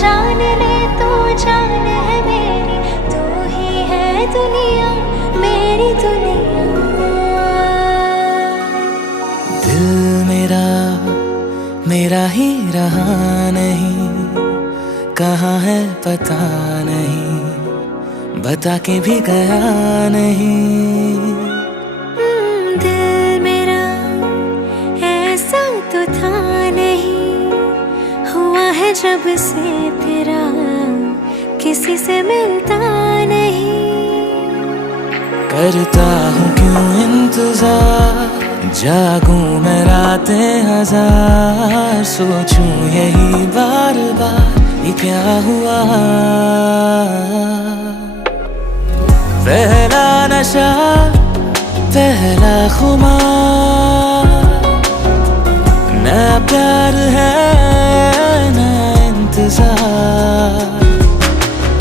जान ले तू जान है मेरी, तू ही है दुनिया मेरी दुनिया। दिल मेरा मेरा ही रहा नहीं, कहाँ है पता नहीं, बता के भी गया नहीं। दिल मेरा ऐसा तो था नहीं, हुआ है जब से तेरा किसी से मिलता नहीं। करता हूँ क्यों इंतजार, जागूं मैं रातें हजार, सोचूं यही बार बार ये क्या हुआ। पहला नशा पहला खुमार, ना प्यार है ना इंतजार,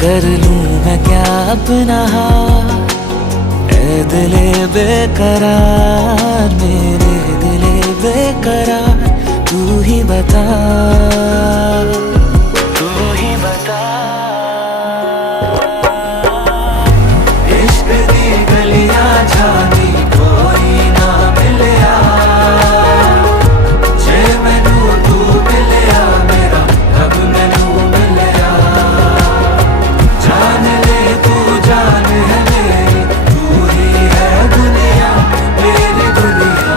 कर लूं मैं क्या अपना हाथ। ऐ दिले बेकरार मेरे दिले बेकरार, तू ही बता तू ही बता। इश्क दी गलियां जानी कोई ना मिलिया, जे मैनू तू मिलिया मेरा रब मैनू मिलिया। जान ले तू जान है मेरी, तू ही है दुनिया मेरी दुनिया।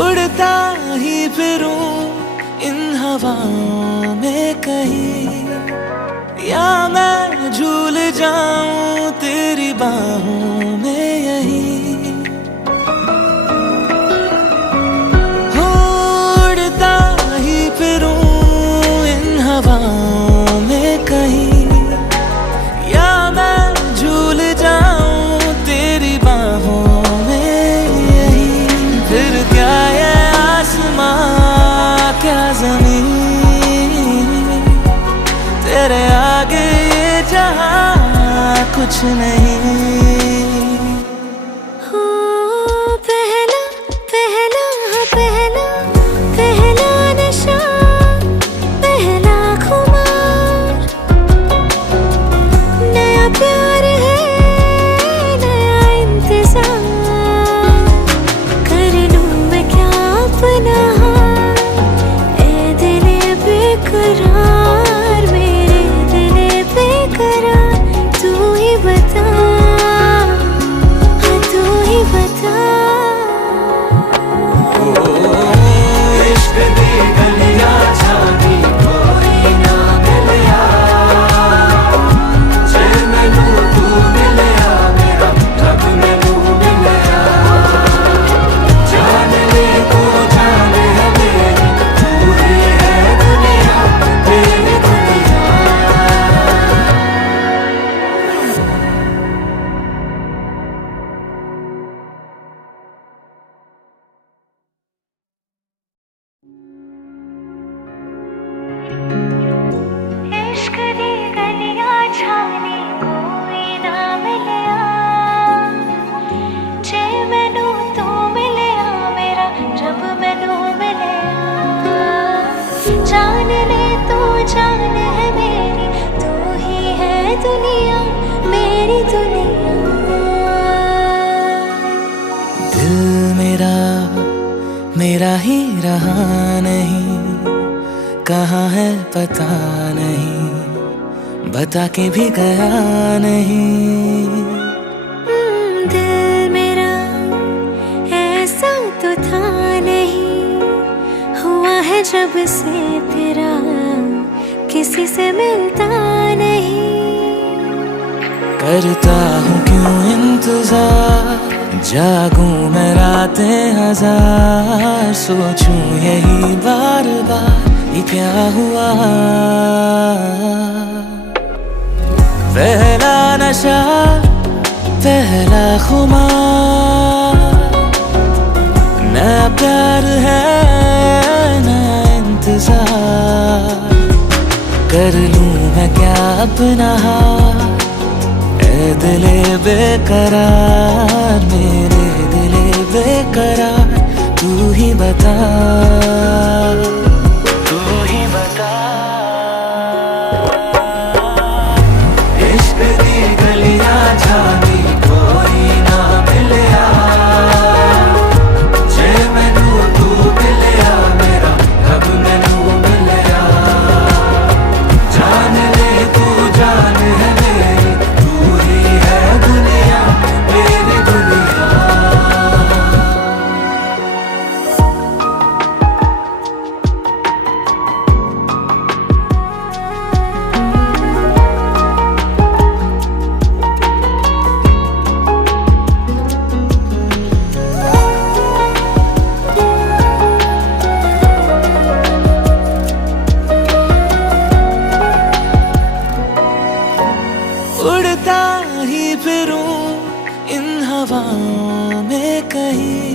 उड़ता ही फिरूं इन हवाओं में कहीं, या मैं झूल जाऊं तेरी बाहों में यहीं। हो उड़ता ही फिरूं इन हवाओं में कहीं, या मैं झूल जाऊं तेरी बाहों में यहीं। फिर क्या ये आसमां क्या ज़मीन, तेरे आगे ये जहां कुछ नहीं। हो पहला पहला पहला पहला नशा पहला खुमार, नया प्यार है नया इंतजार, कर लूं मैं क्या अपना हाथ। ऐ दिले बेकरार मेरे दिले बेकरार, तू ही बता हाँ तू ही बता। इश्क दी गलियां जानी कोई ना मिलिया, जे मैनू तू मिलिया मेरा रब मैनू मिलिया। जान ले तू जान है मेरी, तू ही है दुनिया मेरी दुनिया। इश्क दी गलियां जानी कोई ना मिलिया, जे मैनू तू मिलिया मेरा रब मैनू मिलिया। जान ले तू जान है मेरी, तू ही है दुनिया मेरी दुनिया। दिल मेरा मेरा ही रहा नहीं, कहाँ है पता नहीं, बता के भी गया नहीं। दिल मेरा ऐसा तो था नहीं, हुआ है जब से तेरा किसी से मिलता नहीं। करता हूँ क्यों इंतजार, जागूं मैं रातें हजार, सोचूं यही बार बार ये क्या हुआ। पहला नशा पहला खुमार, नया प्यार है नया इंतजार। कर लूं मैं क्या अपना हाथ, ए दिले बेकरार, मेरे दिले बेकरार। तू ही बता, तू ही बता। इश्क दी गलियां जानी कोई ना मिलया, जे मैनू तू मिलया मेरा रब मैनू मिलया। जान ले तू जान है मेरी, तू ही है दुनिया मेरी दुनिया। उड़ता ही फिरूं इन हवाओं में कहीं,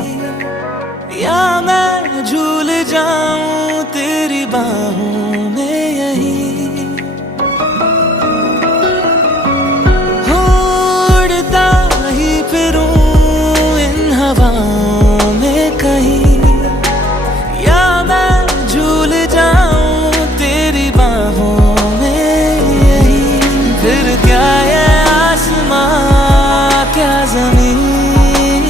या मैं झूल जाऊं तेरी बाहों में यहीं। हो उड़ता ही फिरूं इन हवाओं में कहीं, या मैं झूल जाऊं तेरी बाहों में यहीं। फिर क्या ये आसमां क्या ज़मीन,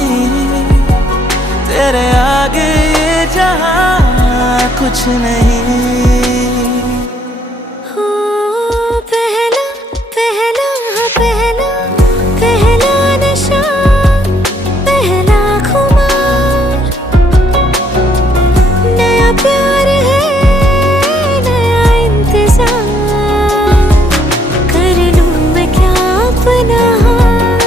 तेरे आगे ये जहां कुछ नहीं। हो पहला पहला पहला पहला नशा, पहला खुमार, नया प्यार है नया इंतजार। कर लूं मैं क्या अपना हाथ,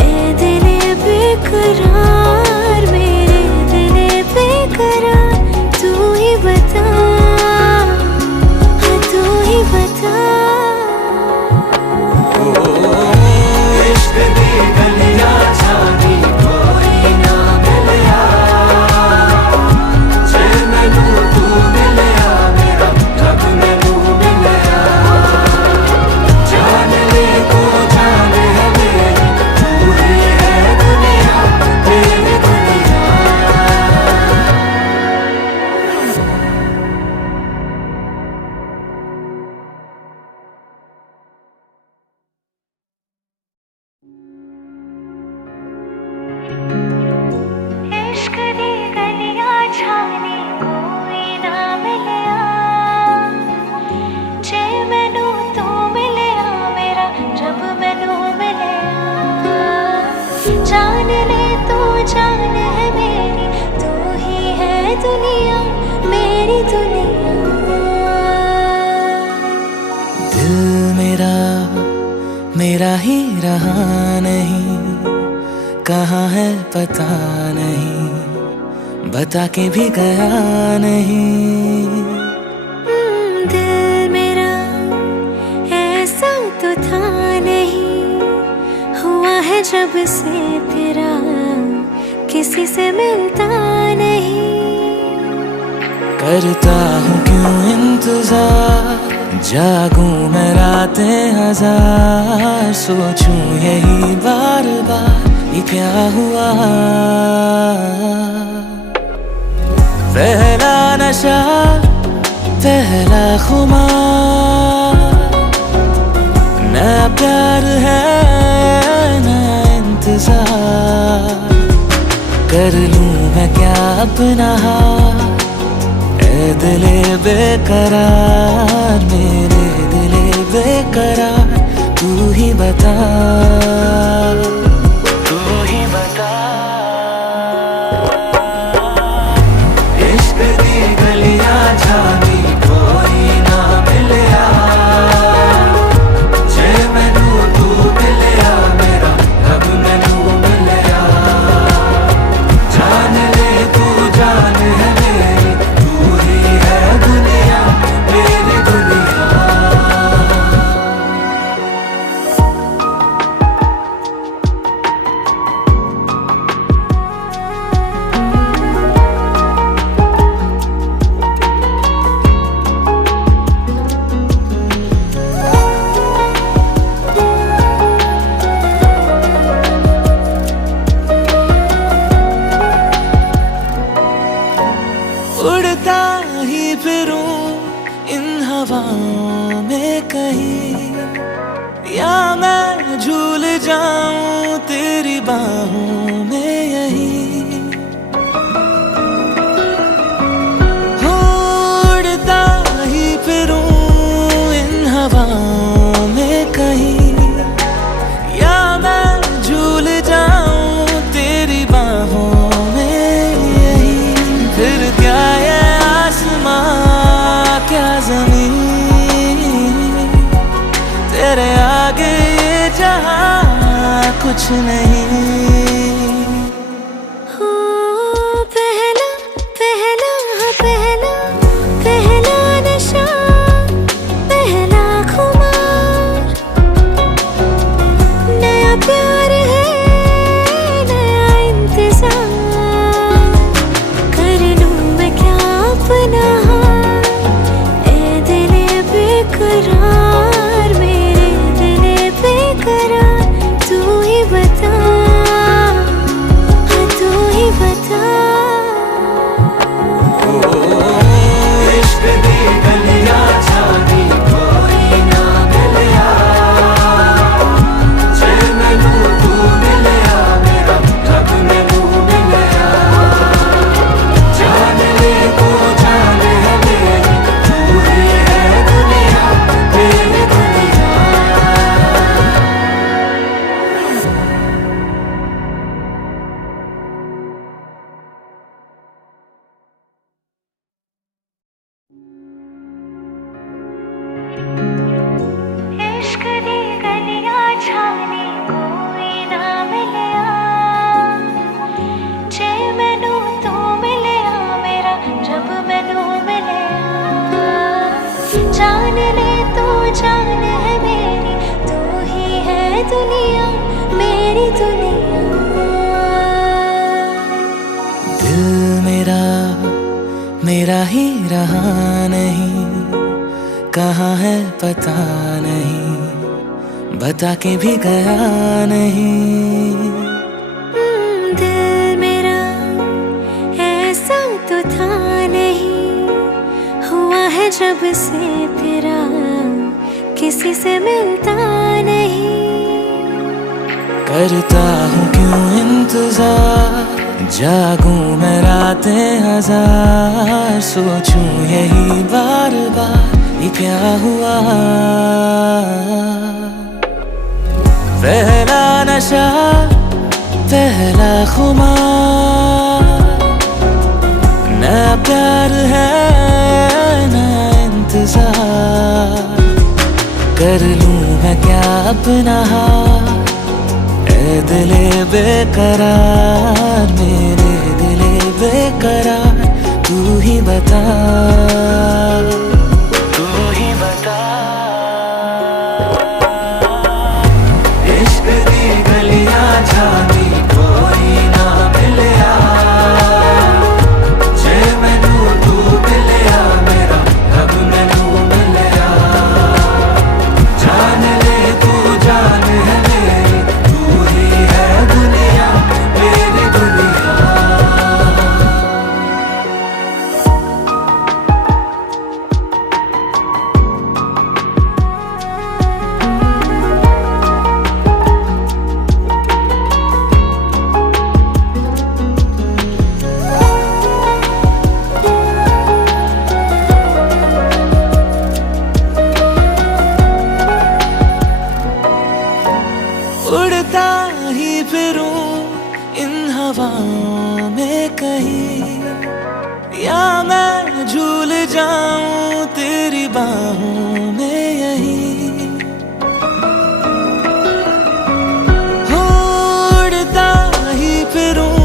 ए दिले बेकरार, मेरे दिले बेकरार। तू ही बता, हाँ तू ही बता। इश्क दी गलियां जानी कोई ना मिलया, जे मैनू तू मिलया मेरा रब मैनू मिलया। जान ले तू जान है मेरी, तू ही है दुनिया मेरी दुनिया। इश्क दी गलियां जानी कोई ना मिलया, जे मैनू तू मिलया मेरा रब मैनू मिलया। जान ले तू जान है मेरी, तू ही है दुनिया मेरी दुनिया। दिल मेरा मेरा ही रहा नहीं, कहाँ है पता नहीं, बता के भी गया नहीं। दिल मेरा ऐसा तो था नहीं, हुआ है जब से तेरा किसी से मिलता नहीं। करता हूँ क्यों इंतजार, जागूं मैं रातें हजार, सोचूं यही बार बार ये क्या हुआ। पहला नशा पहला खुमार, नया प्यार है नया इंतजार। कर लूं मैं क्या अपना हाथ, ए दिले बेकरार, मेरे दिले बेकरार। तू ही बता, तू ही बता। इश्क दी गलियां जानी कोई ना मिलया, जे मैनू तू मिलया मेरा रब मैनू मिलया। जान ले तू जान है मेरी, तू ही है दुनिया मेरी दुनिया। हवाओं में कहीं, या मैं झूल जाऊं तेरी बाहों में यहीं। उड़ता ही फिरूं इन हवाओं में कहीं, या मैं झूल जाऊं तेरी बाहों में यहीं। फिर क्या ये आसमां क्या ज़मीन, तेरे आगे ये जहां कुछ नहीं। हो पहला पहला पहला पहला नशा, पहला खुमार, नया प्यार है नया इंतजार। कर लूं मैं क्या अपना हाल, ए दिले बेकरार, मेरे दिले बेकरार। तू ही बता, हाँ तू ही बता। इश्क दी गलियां जानी कोई ना मिलिया, जे मैनू तू मिलिया मेरा रब मैनू मिलिया। जान ले तो जान है मेरी, तू ही है दुनिया मेरी दुनिया। इश्क दी गलियां जानी कोई ना मिलिया, जे मैनू तू मिलिया मेरा रब मैनू मिलिया। जान ले तू जान है मेरी, तू ही है दुनिया मेरी दुनिया। दिल मेरा मेरा ही रहा नहीं, कहाँ है पता नहीं, बता के भी गया नहीं। दिल मेरा ऐसा तो था नहीं, हुआ है जब से तेरा किसी से मिलता नहीं। करता हूँ क्यों इंतजार, जागूं मैं रातें हजार, सोचूं यही बार बार ये क्या हुआ। पहला नशा पहला खुमार, नया प्यार है नया इंतजार। कर लूं मैं क्या अपना हाल, ए दिले बेकरार, मेरे दिले बेकरार। तू ही बता, तू ही बता। इश्क दी गलियां जानी कोई ना मिलिया, जे मैनू तू मिलिया मेरा रब मैनू मिलिया। जान ले तू जान है मेरी, तू ही है दुनिया मेरी दुनिया। उड़ता ही फिरूं इन हवाओं में कहीं, या मैं झूल जाऊं तेरी बाहों में यहीं। उड़ता ही फिरूं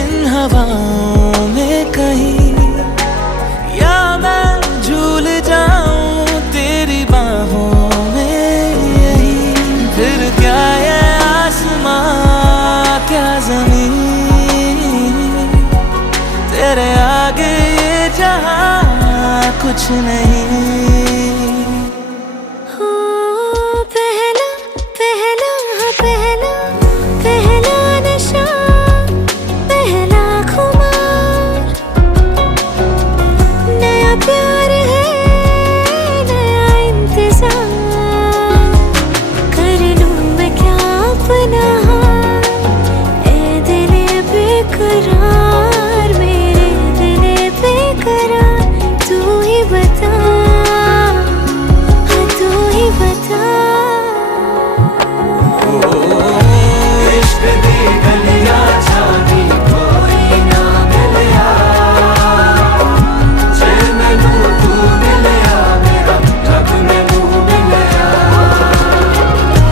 इन हवाओं में कहीं, या मैं झूल जाऊं तेरी बाहों में यहीं। फिर क्या ये आसमां क्या ज़मीन, तेरे आगे ये जहां कुछ नहीं। हो पहला पहला पहला पहला नशा, पहला खुमार, नया प्यार है बेकरार, मेरे दिले बेकरार, तू ही बता, हाँ तू ही बता। इश्क दी गलियां जानी कोई ना मिलिया, जे मैनू तू मिलिया मेरा रब मैनू मिलिया,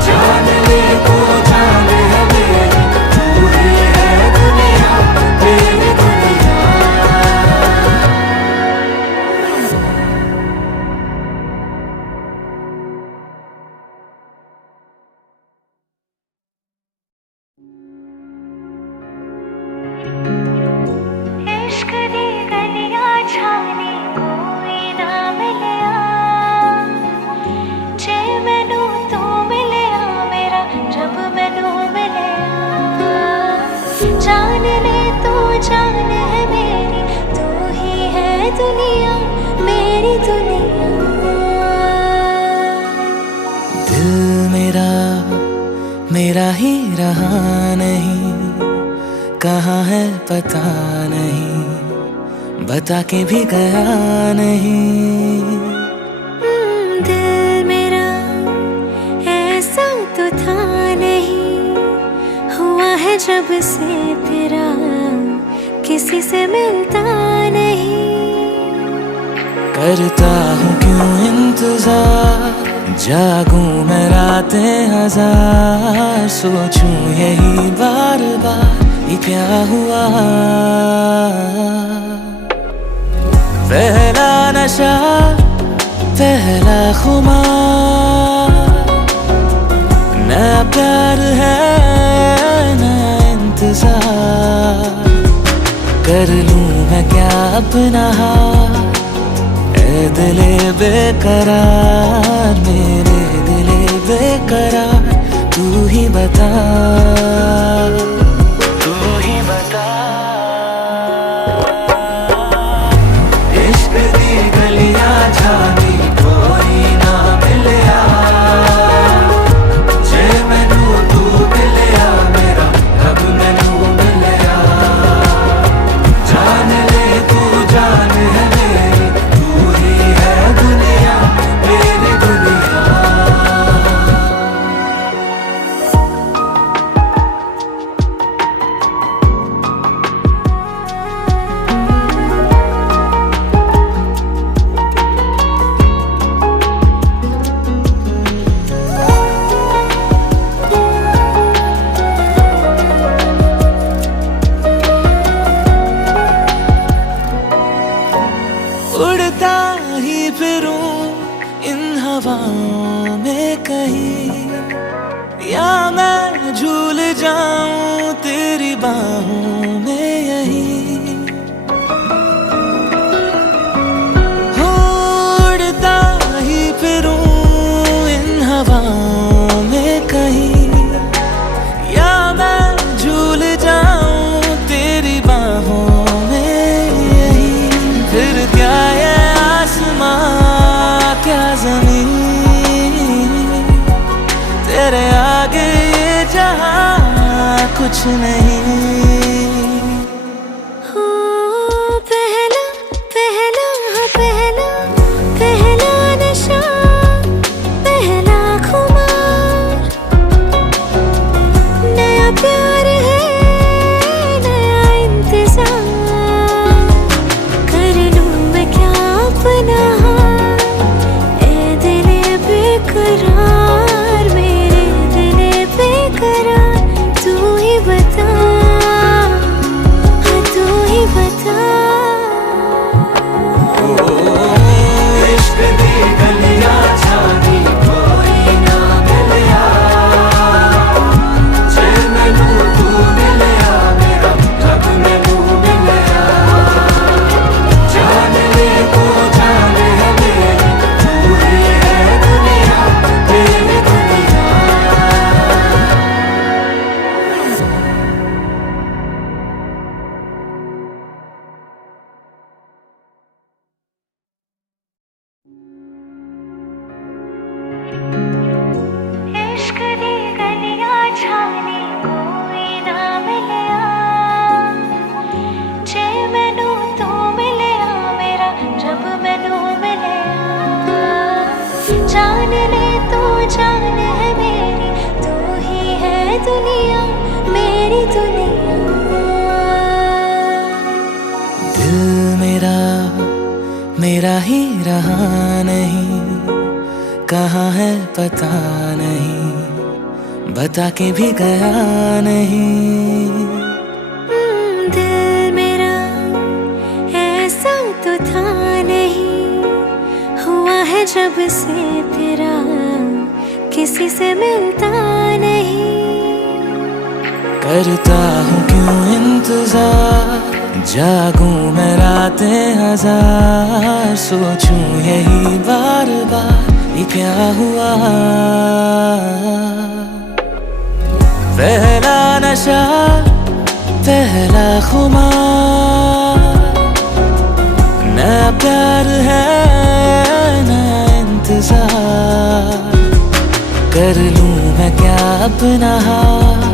जान ले तो जान है मेरी, तू ही है दुनिया मेरी दुनिया। इश्क दी गलियां जानी कोई ना मिलिया, जे मैनू तू मिलिया मेरा रब मैनू मिलिया, जान ले तू जान है मेरी, तू ही है दुनिया मेरी दुनिया। दिल मेरा मेरा ही रहा नहीं, कहाँ है पता नहीं, बता के भी गया नहीं। दिल मेरा ऐसा तो था नहीं, हुआ है जब से तेरा किसी से मिलता नहीं। करता हूँ क्यों इंतजार, जागूं मैं रातें हजार, सोचूं यही बार बार ये क्या हुआ। पहला नशा पहला खुमार, नया प्यार है नया इंतजार, कर लूं मैं क्या अपना हाथ, ए दिले बेकरार, मेरे दिले बेकरार, तू ही बता, तू ही बता। इश्क दी गलियां जानी कोई ना मिलिया, जे मैनू तू मिलिया मेरा रब मैनू मिलिया, जान ले तू जान है मेरी, तू ही है दुनिया मेरी दुनिया। उड़ता ही फिरूं इन हवाओं में कहीं, या मैं झूल जाऊं तेरी बाहों में यहीं। हो उड़ता ही फिरूं इन हवाओं में कहीं, या मैं झूल जाऊं तेरी बाहों में यहीं। फिर क्या ये आसमां क्या ज़मीन, तेरे आगे ये जहां कुछ नहीं। हो पहला पहला हाँ पहला पहला नशा, पहला खुमार, नया प्यार है नया इंतजार, कर लूं मैं क्या अपना हाथ, ए दिले बेकरार, मेरे दिले बेकरार, तू ही बता, नहीं, कहाँ है पता नहीं, बता के भी गया नहीं। दिल मेरा ऐसा तो था नहीं, हुआ है जब से तेरा किसी से मिलता नहीं। करता हूँ क्यों इंतजार, जागूं मैं रातें हजार, सोचूं यही बार बार ये क्या हुआ। पहला नशा पहला खुमार, नया प्यार है नया इंतजार, कर लूं मैं क्या अपना हाथ,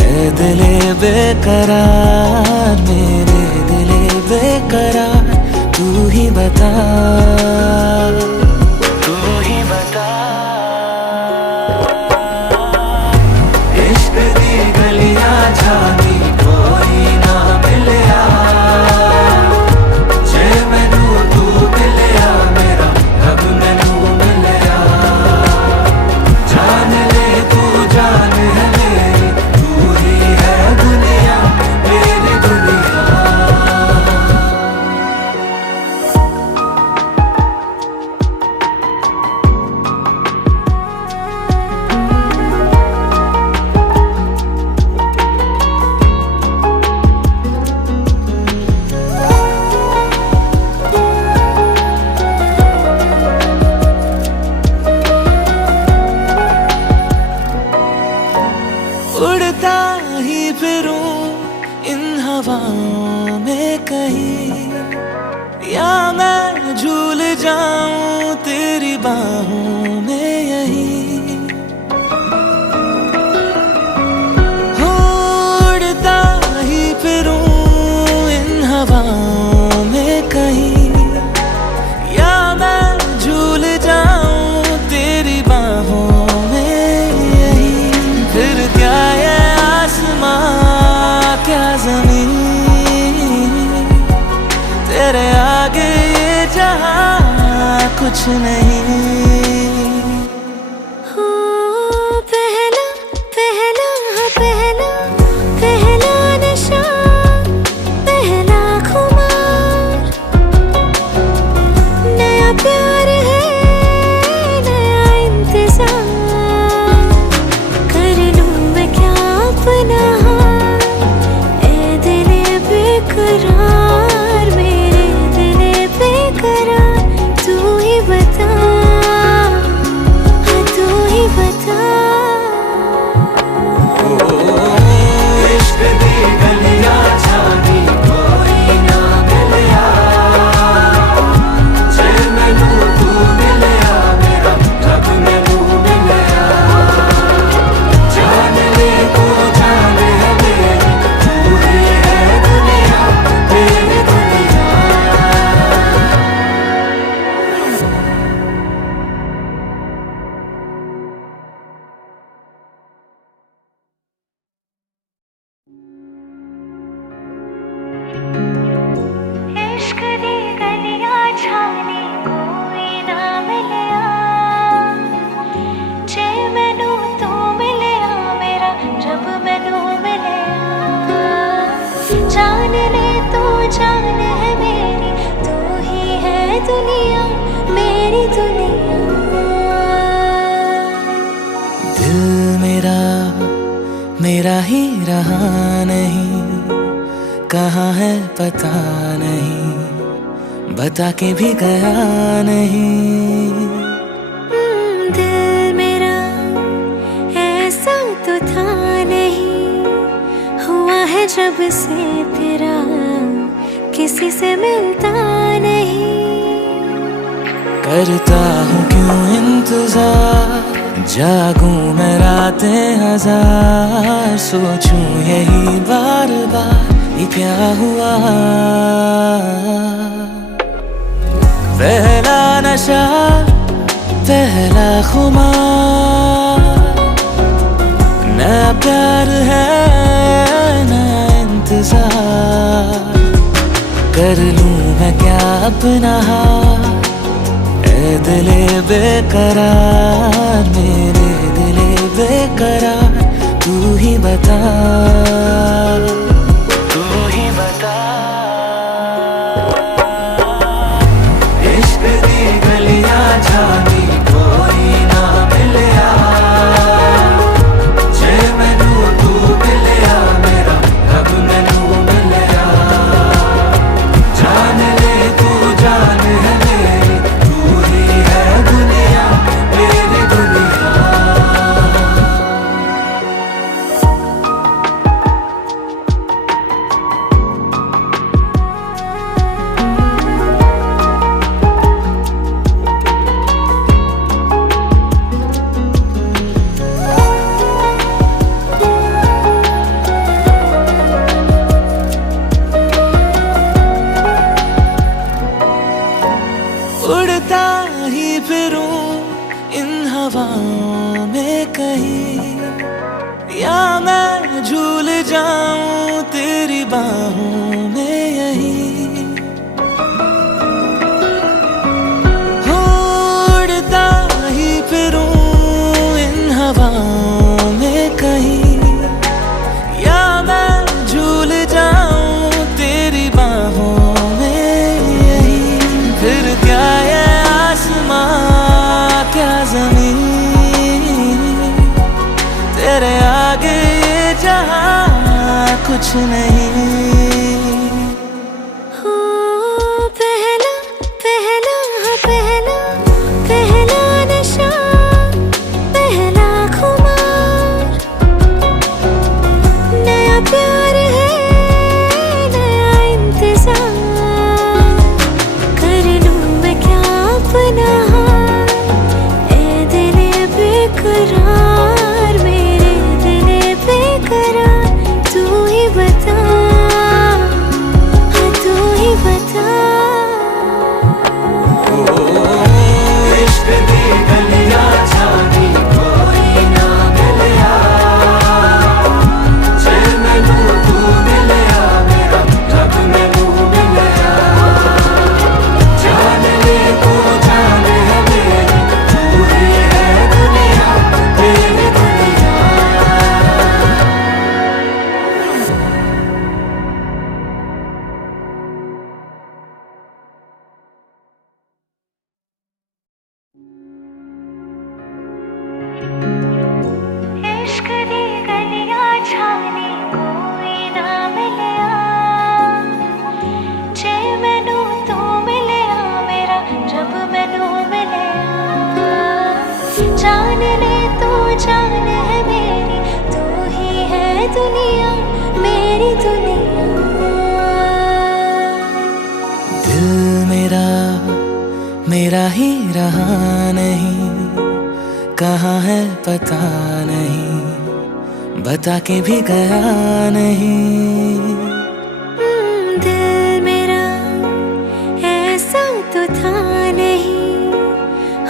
ऐ दिले बेकरार, मेरे दिले बेकरार, तू ही बता, तू ही बता। इश्क दी गलियां जानी कोई ना मिलिया, जे मैनू तू मिलिया मेरा रब मैनू मिलिया, जान ले तू जान है मेरी, तू ही है दुनिया मेरी दुनिया। उड़ता ही फिरूं इन हवाओं में कहीं, या मैं झूल जाऊं तेरी बाहों में यहीं। उड़ता ही फिरूं इन हवाओं में कहीं, या मैं झूल जाऊं तेरी बाहों में यहीं। फिर क्या ये आसमां क्या जमीन, तेरे आगे ये जहां कुछ नहीं। हो पहला पहला पहला पहला नशा पहला खुमार, नया प्यार है नया इंतजार, कर लूं मैं क्या अपना हाथ, ऐ दिले बेकरार, मेरे दिले बेकरार, तू ही बता, हाँ तू ही बता। इश्क दी गलियां जानी कोई ना मिलिया, जे मैनू तू मिलिया मेरा रब मैनू मिलिया, जान ले तू जान है मेरी, तू ही है दुनिया मेरी दुनिया। इश्क दी गलियां जानी कोई ना मिलिया, जे मैनू तू मिलिया मेरा रब मैनू मिलिया, जान ले तू जान है मेरी, तू ही है दुनिया मेरी दुनिया। दिल मेरा मेरा ही रहा नहीं, कहाँ है पता नहीं, बता के भी गया नहीं। दिल मेरा ऐसा तो था नहीं, हुआ है जब से तेरा किसी से मिलता नहीं। करता हूँ क्यों इंतजार, जागूं मैं रातें हजार, सोचूं यही बार बार ये क्या हुआ। पहला नशा पहला खुमार, नया प्यार है नया इंतजार, कर लूं मैं क्या अपना हाथ, दिले बेकरार, मेरे दिले बेकरार, तू ही बता, तू ही बता। इश्क दी गलियां जानी कोई ना मिलिया, जे मैनू तू मिलिया मेरा रब मैनू मिलिया। जान ले तू जान है मेरी, तू ही है दुनिया मेरी दुनिया। उड़ता ही फिरूं इन हवाओं में कहीं, या मैं झूल जाऊं तेरी बाहों में यहीं। हो उड़ता ही फिरूं इन हवाओं में कहीं, या मैं झूल जाऊं तेरी बाहों में यहीं। फिर क्या ये आसमां क्या ज़मीन, तेरे आगे ये जहां कुछ नहीं। हो पहला पहला पहला पहला नशा, पहला खुमार, नया प्यार है नया इंतजार। कर लूं मैं क्या अपना हाल, ए दिले बेकरार, मेरे दिले बेकरार, तू ही बता, हाँ तू ही बता। इश्क दी गलियां जानी कोई ना मिलिया, जे मैनू तू मिलिया मेरा रब मैनू मिलिया। जान ले तू जान है मेरी, तू ही है दुनिया मेरी दुनिया। इश्क दी गलियां जानी कोई ना मिलिया, जे मैनू तू मिलिया मेरा रब मैनू मिलिया। जान ले तू जान है मेरी, तू ही है दुनिया मेरी दुनिया। दिल मेरा मेरा ही रहा नहीं, कहाँ है पता नहीं, बता के भी गया नहीं। दिल मेरा ऐसा तो था नहीं,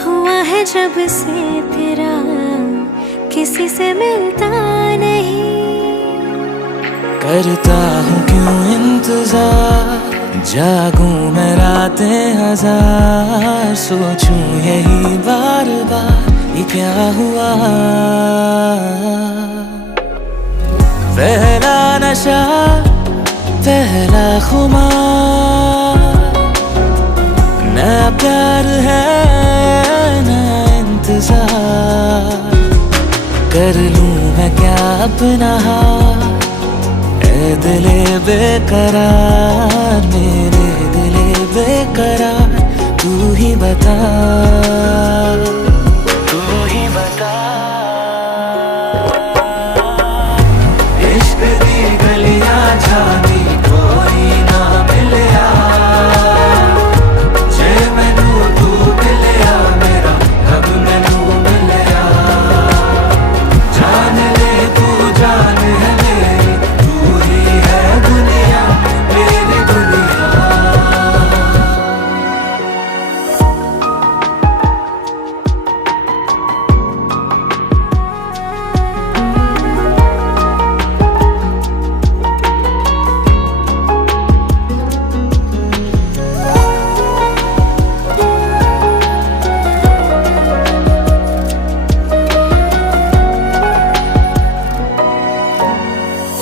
हुआ है जब से तेरा किसी से मिलता नहीं। करता हूँ क्यों इंतजार, जागूं मैं रातें हजार, सोचूं यही बार बार ये क्या हुआ। पहला नशा पहला खुमार, नया प्यार है नया इंतजार। कर लूं मैं क्या अपना हाल, ए दिले बेकरार, मेरे दिले बेकरार, तू ही बता, तू ही बता। इश्क दी गलियां जानी कोई ना मिलिया, जे मैनू तू मिलिया मेरा रब मैनू मिलिया। जान ले तू जान है मेरी, तू ही है दुनिया मेरी दुनिया।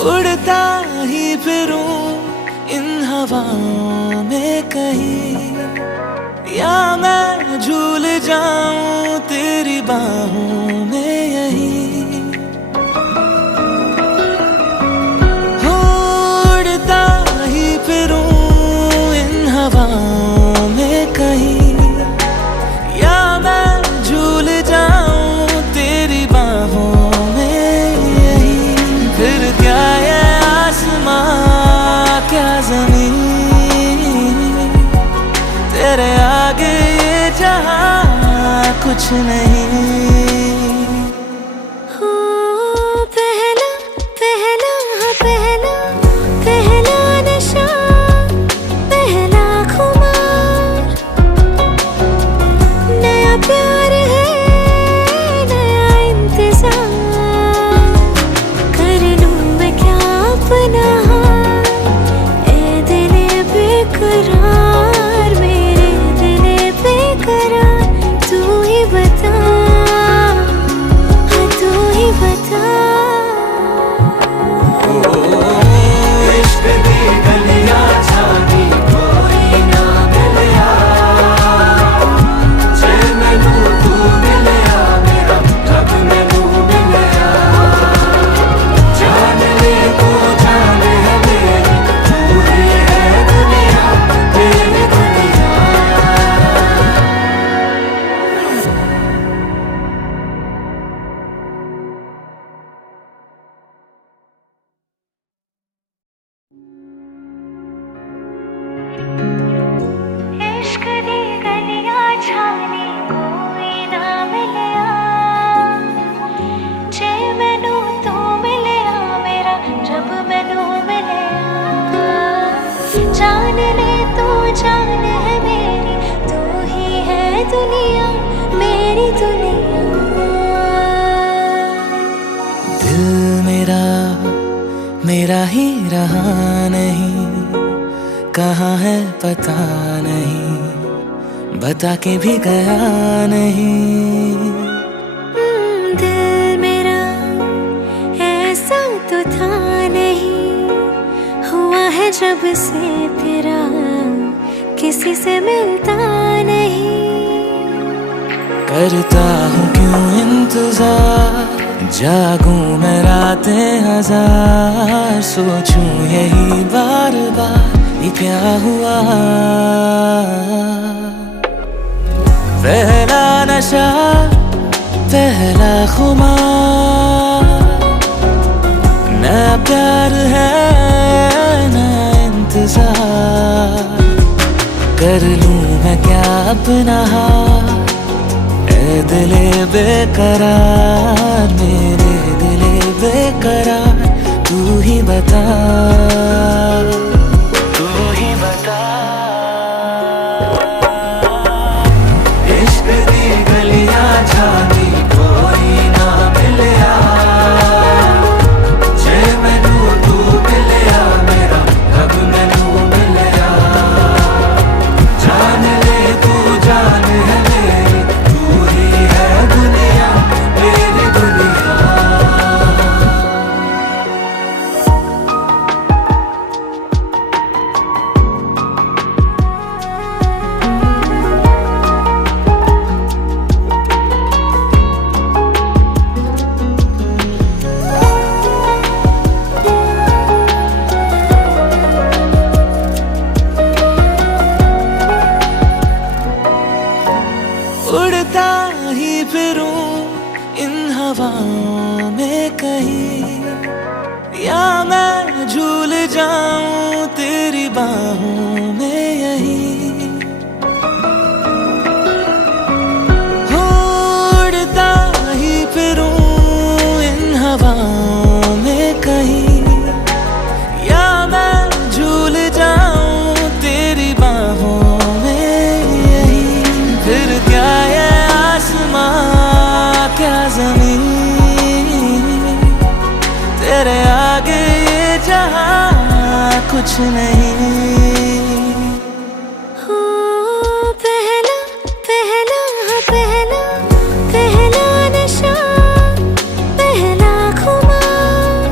उड़ता ही फिरूं इन हवाओं में कहीं, या मैं झूल जाऊं तेरी बाहों में यहीं। हो उड़ता ही फिरूं इन हवाओं में कहीं, या मैं झूल जाऊं तेरी बाहों में यहीं। फिर क्या ये आसमां क्या ज़मीन, तेरे आगे ये जहां कुछ नहीं। हो पहला पहला पहला पहला नशा, पहला खुमार, नया प्यार है नया इंतजार। कर लूं मैं क्या अपना हाल, ए दिले बेकरार, मेरे दिले बेकरार। तू ही बता, हाँ तू ही बता। इश्क दी गलियां जानी कोई ना मिलिया, जे मैनू तू मिलिया मेरा रब मैनू मिलिया। जान ले तू जान है मेरी, तू ही है दुनिया मेरी दुनिया। इश्क दी गलियां जानी कोई ना मिलिया, जे मैनू तू मिलिया मेरा रब मैनू मिलिया। जान ले तू जान है मेरी, तू ही है दुनिया मेरी दुनिया। दिल मेरा मेरा ही रहा नहीं, कहाँ है पता नहीं, बता के भी गया नहीं। दिल मेरा ऐसा तो था नहीं, हुआ है जब से तेरा किसी से मिलता नहीं। करता हूँ क्यों इंतजार, जागूं मैं रातें हजार, सोचूं यही बार बार ये क्या हुआ। पहला नशा पहला खुमार, नया प्यार है नया इंतजार। कर लूं मैं क्या अपना हाल, ए दिले बेकरार, मेरे दिले बेकरार। तू ही बता, तू ही बता। इश्क दी गलियां जानी कोई ना मिलिया, जे मैनू तू मिलिया मेरा रब मैनू मिलिया। जान ले तू जान है मेरी, तू ही है दुनिया मेरी दुनिया। उड़ता ही फिरूं इन हवाओं में कहीं, या मैं झूल जाऊं तेरी बाहों में यहीं। हो उड़ता ही फिरूं इन हवाओं में कहीं, या मैं झूल जाऊं तेरी बाहों में यहीं। फिर क्या ये आसमां क्या ज़मीन, तेरे आगे ये जहां कुछ नहीं। हो पहला पहला पहला पहला नशा, पहला खुमार,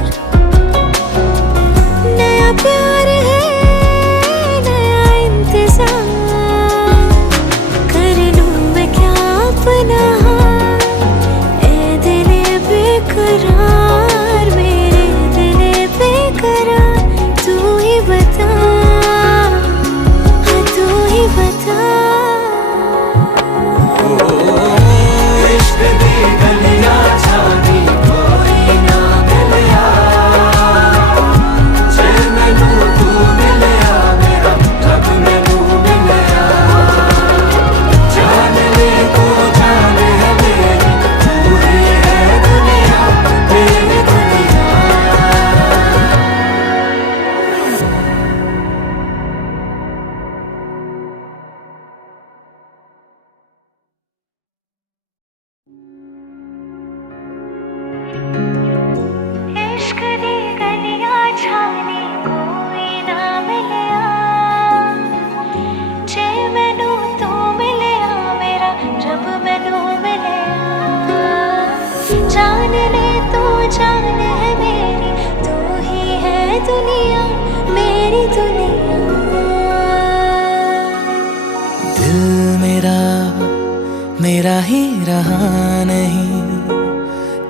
दुनिया मेरी दुनिया। दिल मेरा मेरा ही रहा नहीं,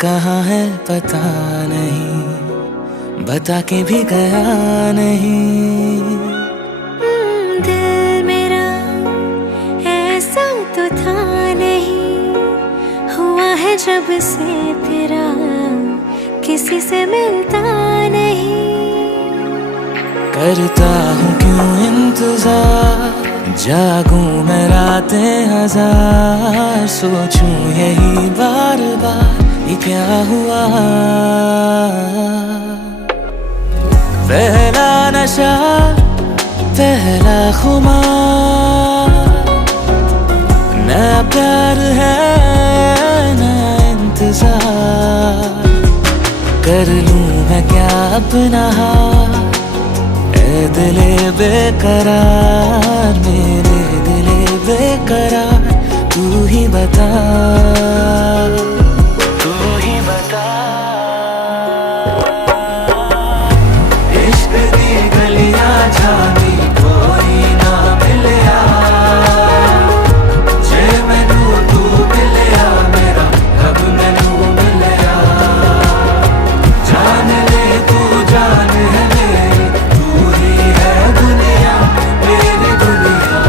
कहाँ है पता नहीं, बता के भी गया नहीं। दिल मेरा ऐसा तो था नहीं, हुआ है जब से तेरा किसी से मिलता नहीं। करता हूँ क्यों इंतजार, जागूं मैं रातें हजार, सोचूं यही बार बार ये क्या हुआ। पहला नशा पहला खुमार, नया प्यार है नया इंतजार, कर लूं मैं क्या अपना हाथ, ऐ दिले बेकरार, मेरे दिले बेकरार, तू ही बता, तू ही बता। इश्क दी गलियां जानी कोई ना मिलिया, जे मैनू तू मिलिया मेरा रब मैनू मिलिया। जान ले तू जान है मेरी, तू ही है दुनिया मेरी दुनिया।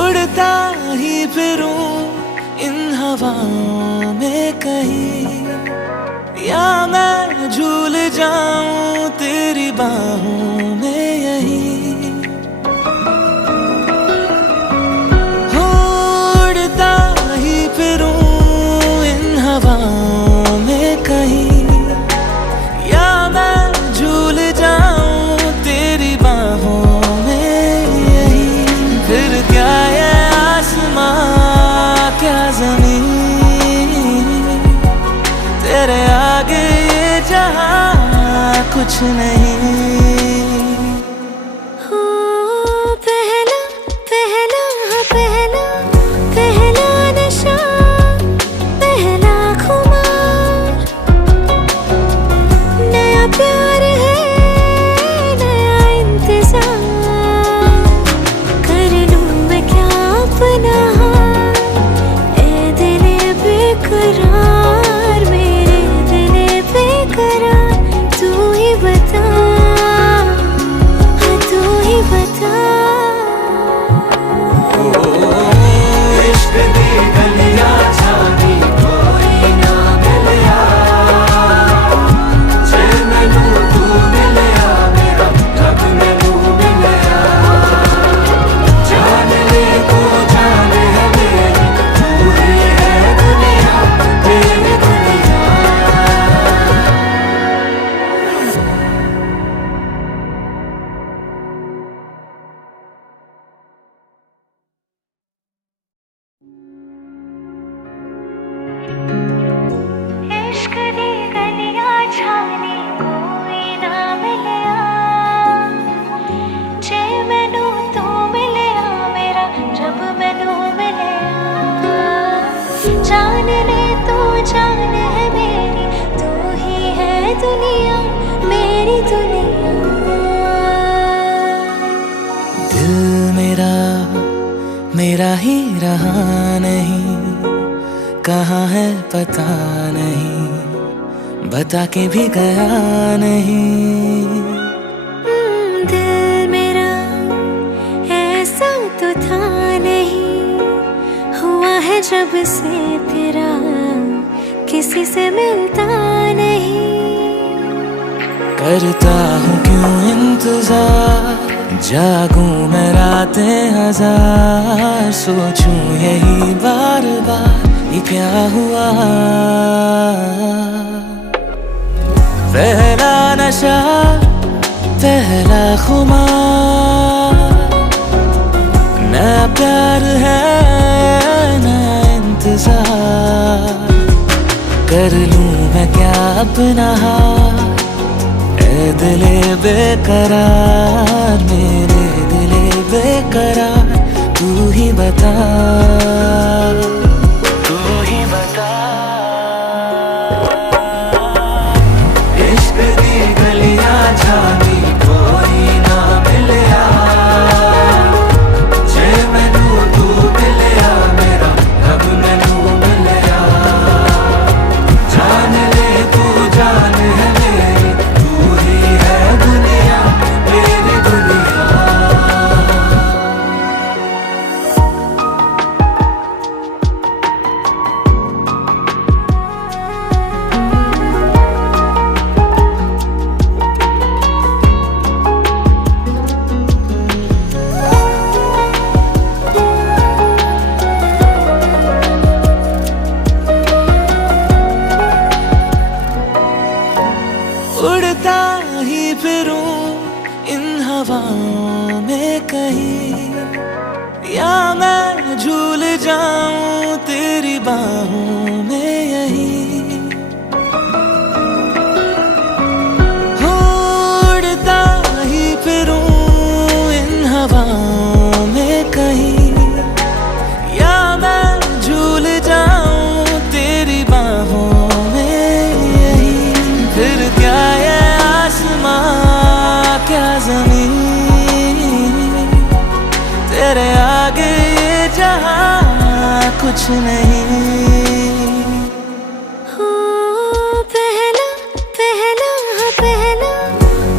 उड़ता ही फिरूं इन हवाओं में कहीं, या मैं झूल जाऊं तेरी बाहों में यहीं। उड़ता ही फिरूं इन हवाओं में कहीं, या मैं झूल जाऊं तेरी बाहों में यहीं। फिर क्या ये आसमां क्या ज़मीन, तेरे आगे ये जहां कुछ नहीं। हो पहला पहला पहला पहला नशा पहला खुमार, नया प्यार है नया इंतजार, कर लूं मैं क्या अपना हाथ, ऐ दिले बेकरार, मेरे दिले बेकरार, तू ही बता, हाँ तू ही बता। इश्क दी गलियां जानी कोई ना मिलिया, जे मैनू तू मिलिया मेरा रब मैनू मिलिया। जान ले तू जान है मेरी, तू ही है दुनिया मेरी दुनिया। इश्क दी गलियां जानी कोई ना मिलिया, जे मैनू तू मिलिया मेरा रब मैनू मिलिया। जान ले तू जान है मेरी, तू ही है दुनिया मेरी दुनिया। दिल मेरा मेरा ही रहा नहीं, कहाँ है पता नहीं, बता के भी गया नहीं। दिल मेरा ऐसा तो था नहीं, हुआ है जब से तेरा किसी से मिलता नहीं। करता हूँ क्यों इंतजार, जागूं मैं रातें हजार, सोचूं यही बार बार ये क्या हुआ। पहला नशा पहला खुमार, नया प्यार है ना इंतजार, कर लूं मैं क्या अपना हाथ। ऐ दिले बेकरार, मेरे दिले बेकरार, तू ही बता, तू ही बता। इश्क दी गलियां जानी कोई ना मिलया, जे मैनू तू मिलया मेरा रब मैनू मिलया। जान ले तू जान है मेरी, तू ही है दुनिया मेरी दुनिया। उड़ता ही फिरूं इन हवाओं में कहीं, या मैं झूल जाऊं तेरी बाहों में यहीं। हो उड़ता ही फिरूं इन हवाओं में कहीं, या मैं झूल जाऊं तेरी बाहों में यहीं। फिर क्या ये आसमां क्या ज़मीन, तेरे आगे ये जहां कुछ नहीं। हो पहला पहला पहला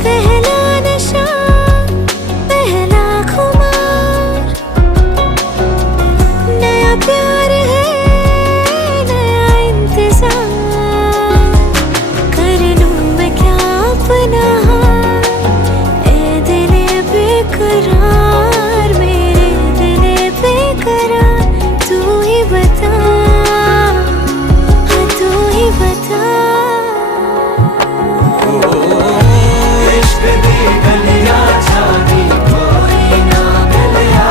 पहला नशा, पहला खुमार, नया प्यार है नया इंतजार, कर लूं मैं क्या अपना हाथ। ऐ दिले बेकरार, मेरे दिले बेकरार, तू ही बता, हाँ तू ही बता। इश्क दी गलियां जानी कोई ना मिलया,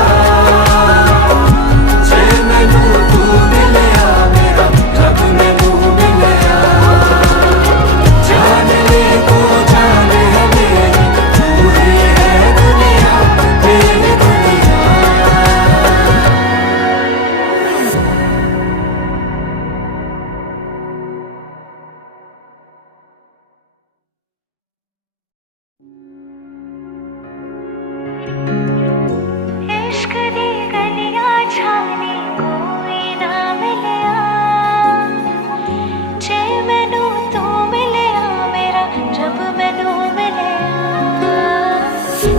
जे मैनू तू मिलया मेरा रब मैनू मिलया। जान ले तू जान है मेरी, तू ही है दुनिया मेरी दुनिया। इश्क दी गलियां जानी कोई ना मिलया, जे मैनू तू मिलया मेरा रब मैनू मिलया।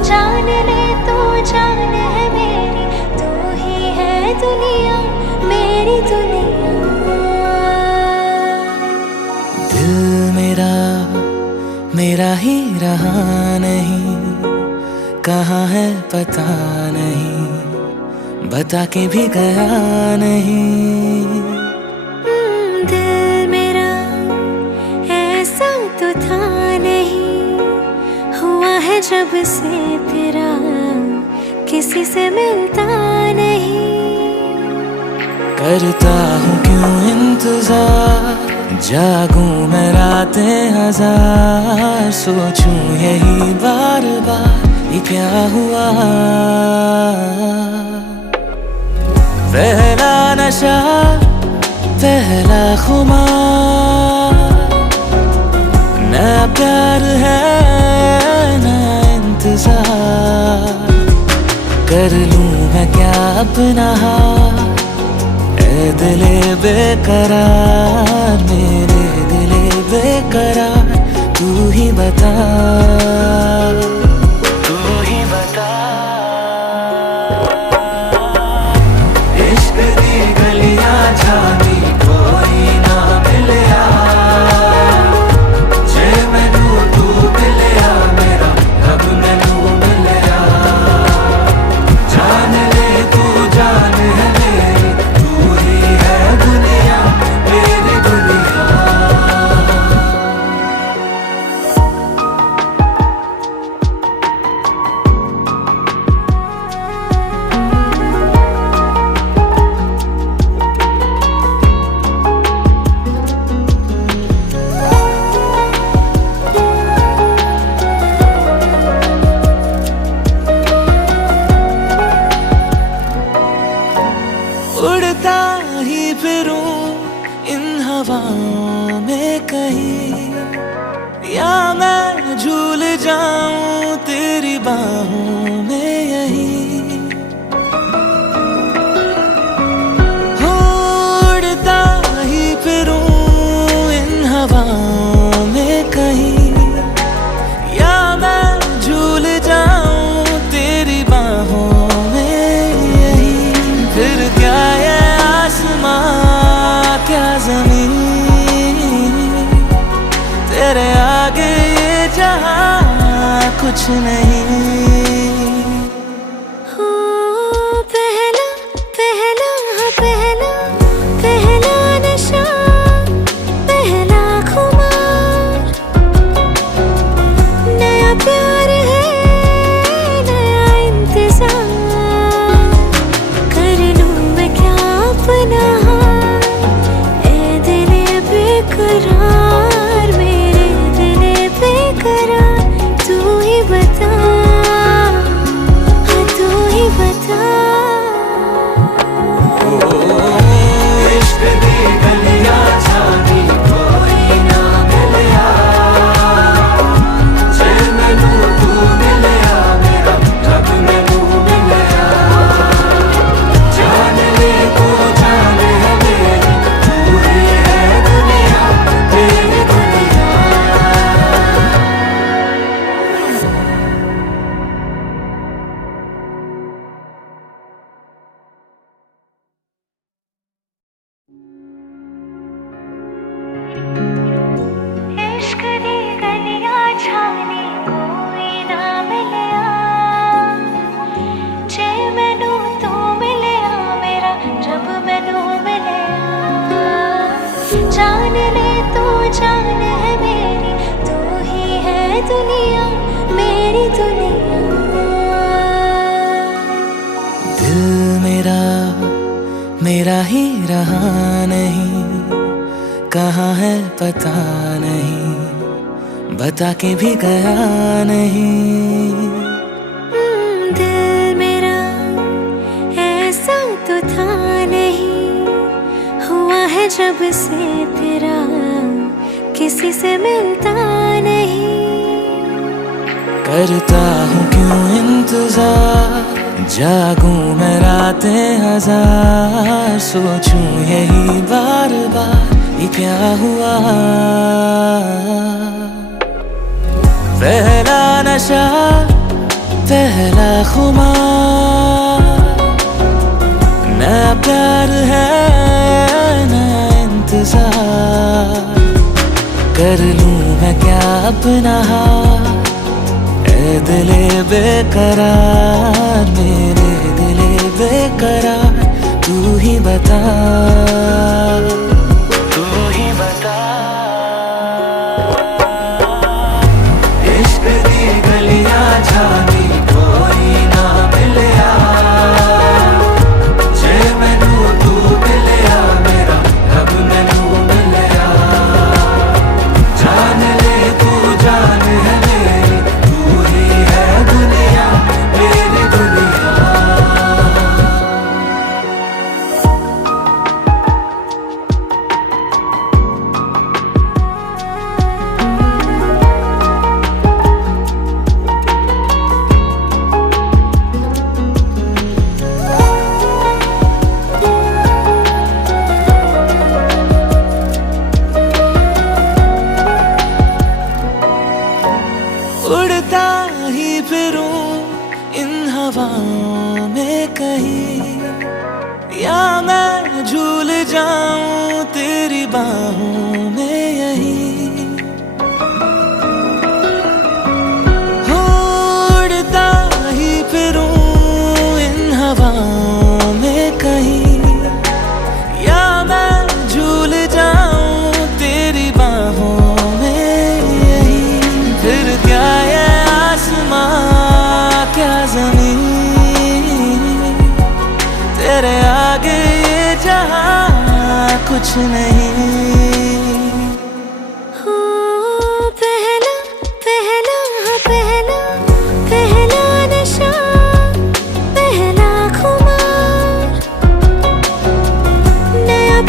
जान ले तू जान है मेरी, तू ही है दुनिया मेरी दुनिया। दिल मेरा मेरा ही रहा नहीं, कहाँ है पता नहीं, बता के भी गया नहीं। दिल मेरा ऐसा तो था नहीं, हुआ है जब से तेरा किसी से मिलता नहीं। करता हूँ क्यों इंतजार, जागूं मैं रातें हजार, सोचूं यही बार बार ये क्या हुआ। पहला नशा पहला खुमार, ना प्यार है ना इंतजार, कर लूं मैं क्या अपना हाथ। ऐ दिले बेकरार, मेरे दिले बेकरार, तू ही बता, तू ही बता। इश्क दी गलियां जानी कोई ना मिलया, जे मैनू तू मिलया मेरा रब मैनू मिलया। जान ले तू जान है मेरी, तू ही है दुनिया मेरी दुनिया। फिरूं इन हवाओं में कहीं, या मैं झूल जाऊं तेरी बाहों में यहीं। उड़ता ही फिरूं इन हवाओं में कहीं, या मैं झूल जाऊं तेरी बाहों में यहीं। फिर क्या ये आसमां क्या ज़मीन, तेरे आगे ये जहां कुछ नहीं। हो पहला पहला पहला पहला नशा, पहला खुमार, नया प्यार है नया इंतजार। कर लूं मैं क्या अपना हाल, ए दिले बेकरार, मेरे दिले बेकरार। तू ही बता, हाँ तू ही बता। इश्क दी गलियां जानी कोई ना मिलिया, जे मैनू तू मिलिया मेरा रब मैनू मिलिया। जान ले तो जान है मेरी, तू ही है दुनिया मेरी दुनिया। इश्क दी गलियां जानी कोई ना मिलिया, जे मैनू तू मिलिया मेरा रब मैनू मिलिया। जान ले तू जान है मेरी, तू ही है दुनिया मेरी दुनिया। दिल मेरा मेरा ही रहा नहीं, कहाँ है पता नहीं, बता के भी गया नहीं। दिल मेरा ऐसा तो था नहीं, हुआ है जब से तेरा किसी से मिलता नहीं। करता हूँ क्यों इंतजार, जागूं मैं रातें हजार, सोचूं यही बार बार ये क्या हुआ। पहला नशा पहला खुमार, नया प्यार है नया इंतजार। कर लूं मैं क्या अपना हाल, ए दिले बेकरार, मेरे दिले बेकरार। तू ही बता, तू ही बता। इश्क दी गलियां जानी कोई ना मिलिया, जे मैनू तू मिलिया मेरा रब मैनू मिलिया। जान ले तू जान है मेरी, तू ही है दुनिया मेरी दुनिया। उड़ता ही फिरूं इन हवाओं में कहीं, या मैं झूल जाऊं तेरी बाहों में यहीं। उड़ता ही फिरूं इन हवाओं में कहीं, या मैं झूल जाऊं तेरी बाहों में यहीं। फिर क्या ये आसमां क्या ज़मीन, तेरे आगे ये जहां कुछ नहीं। हो पहला पहला पहला पहला नशा, पहला खुमार, नया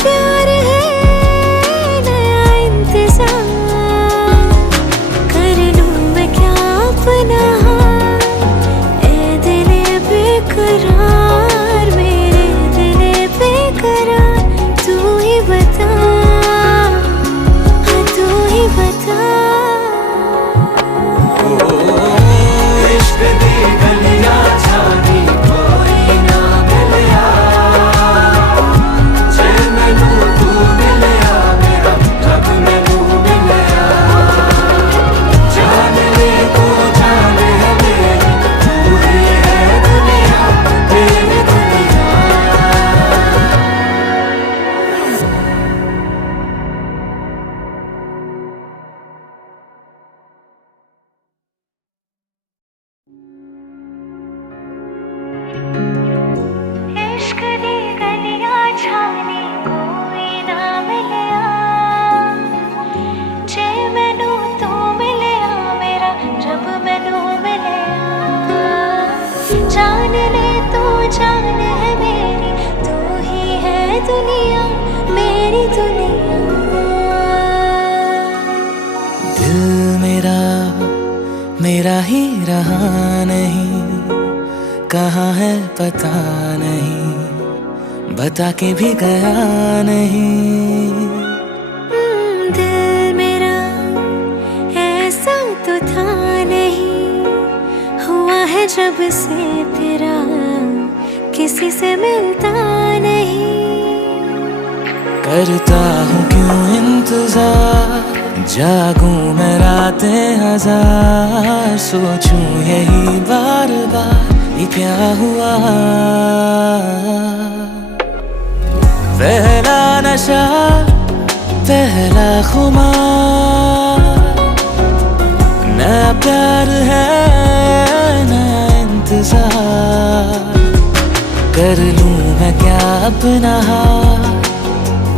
नहीं, बता के भी गया नहीं। दिल मेरा ऐसा तो था नहीं, हुआ है जब से तेरा किसी से मिलता नहीं। करता हूँ क्यों इंतजार, जागूं मैं रातें हजार, सोचूं यही बार बार ये क्या हुआ। पहला नशा पहला खुमार, नया प्यार है नया इंतजार, कर लूं मैं क्या अपना हाथ,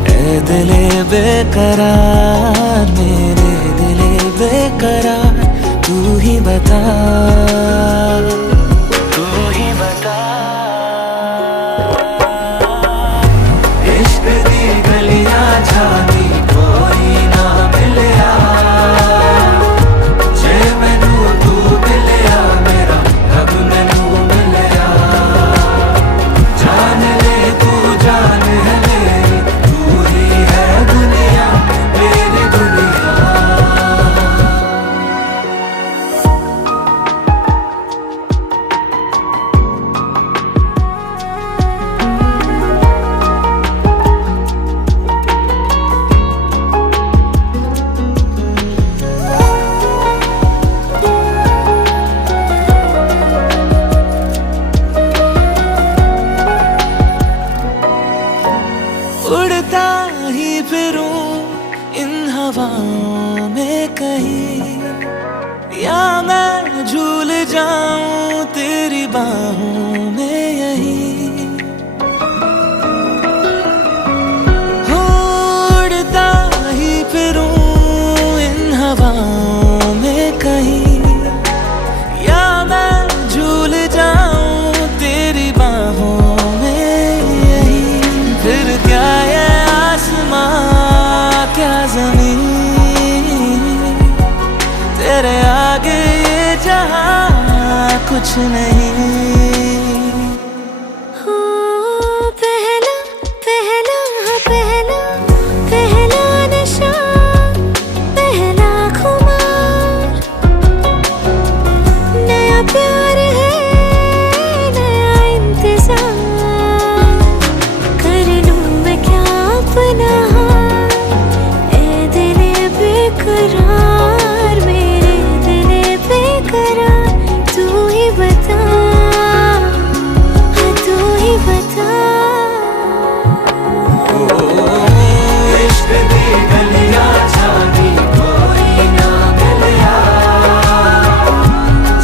ऐ दिले बेकरार, मेरे दिले बेकरार, तू ही बता, तू ही बता। इश्क दी गलियां जानी कोई ना मिलिया, जे मैनू तू मिलिया मेरा रब मैनू मिलिया। जान ले तू जान है मेरी, तू ही है दुनिया मेरी दुनिया। उड़ता ही फिरूं इन हवाओं में कहीं, या मैं झूल जाऊं तेरी बाहों में यहीं। उड़ता ही फिरूं इन हवाओं में कहीं, या मैं झूल जाऊं तेरी बाहों में यहीं। फिर क्या ये आसमां क्या ज़मीन, तेरे आगे ये जहां कुछ नहीं। हो पहला पहला पहला पहला नशा पहला खुमार, नया प्यार है नया इंतजार, कर लूं मैं क्या अपना हाथ, ऐ दिले बेकरार, मेरे दिले बेकरार, तू ही बता, हाँ तू ही बता। इश्क दी गलियां जानी कोई ना मिलिया,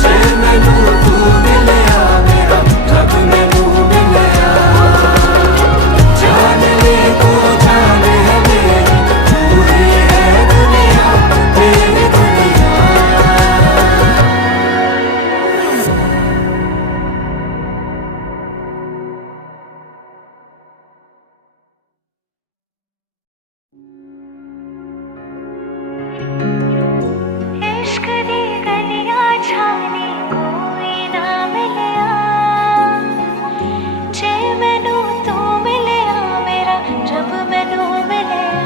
जे मैनू तू मिलिया मेरा रब मैनू मिलिया। जान ले तू जान है मेरी, तू ही है दुनिया मेरी दुनिया। इश्क दी गलियां जानी कोई ना मिलिया, जे मैनू तू मिलिया मेरा रब मैनू मिलिया।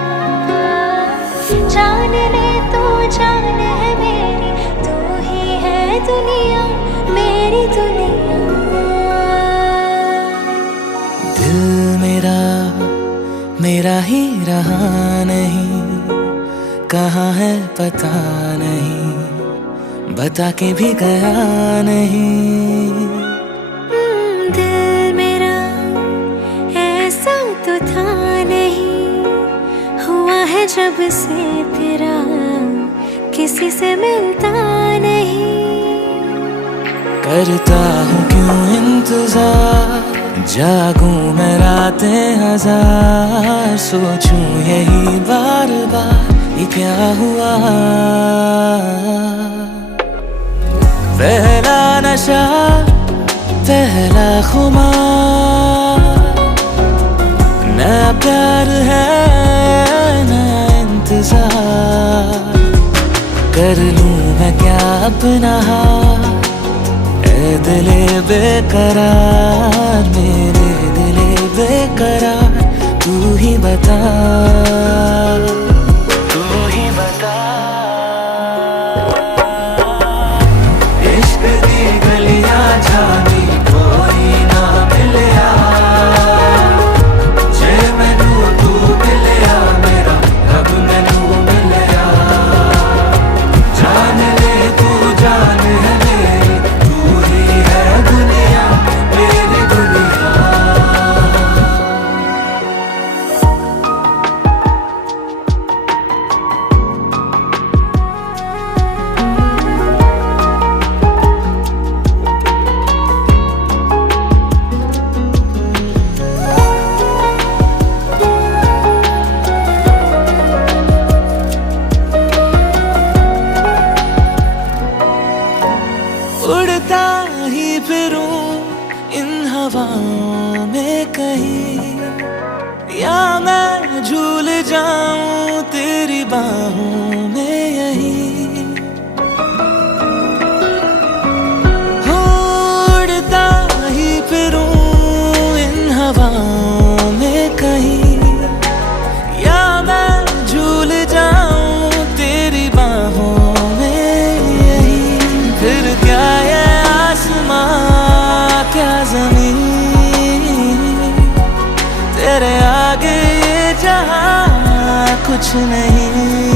जान ले तू जान है मेरी, तू ही है दुनिया मेरी दुनिया। दिल मेरा मेरा ही रहा नहीं, कहाँ है पता नहीं, बता के भी गया नहीं। दिल मेरा ऐसा तो था नहीं, हुआ है जब से तेरा किसी से मिलता नहीं। करता हूँ क्यों इंतजार, जागूं मैं रातें हजार, सोचूं यही बार बार ये क्या हुआ। पहला नशा पहला खुमार, नया प्यार है नया इंतजार, कर लूं मैं क्या अपना हाथ, ऐ दिले बेकरार, मेरे दिले बेकरार, तू ही बता, तू ही बता। इश्क दी गलियां जानी कोई ना मिलिया, जे मैनू तू मिलिया मेरा रब मैनू मिलिया। जान ले तू जान है मेरी, तू ही है दुनिया मेरी दुनिया। उड़ता ही फिरूं इन हवाओं में कहीं, या मैं झूल जाऊं तेरी बाहों में यहीं। हो उड़ता ही फिरूं इन हवाओं में कहीं, या मैं झूल जाऊं तेरी बाहों में यहीं। फिर क्या ये आसमां क्या ज़मीन, तेरे आगे ये जहां कुछ नहीं।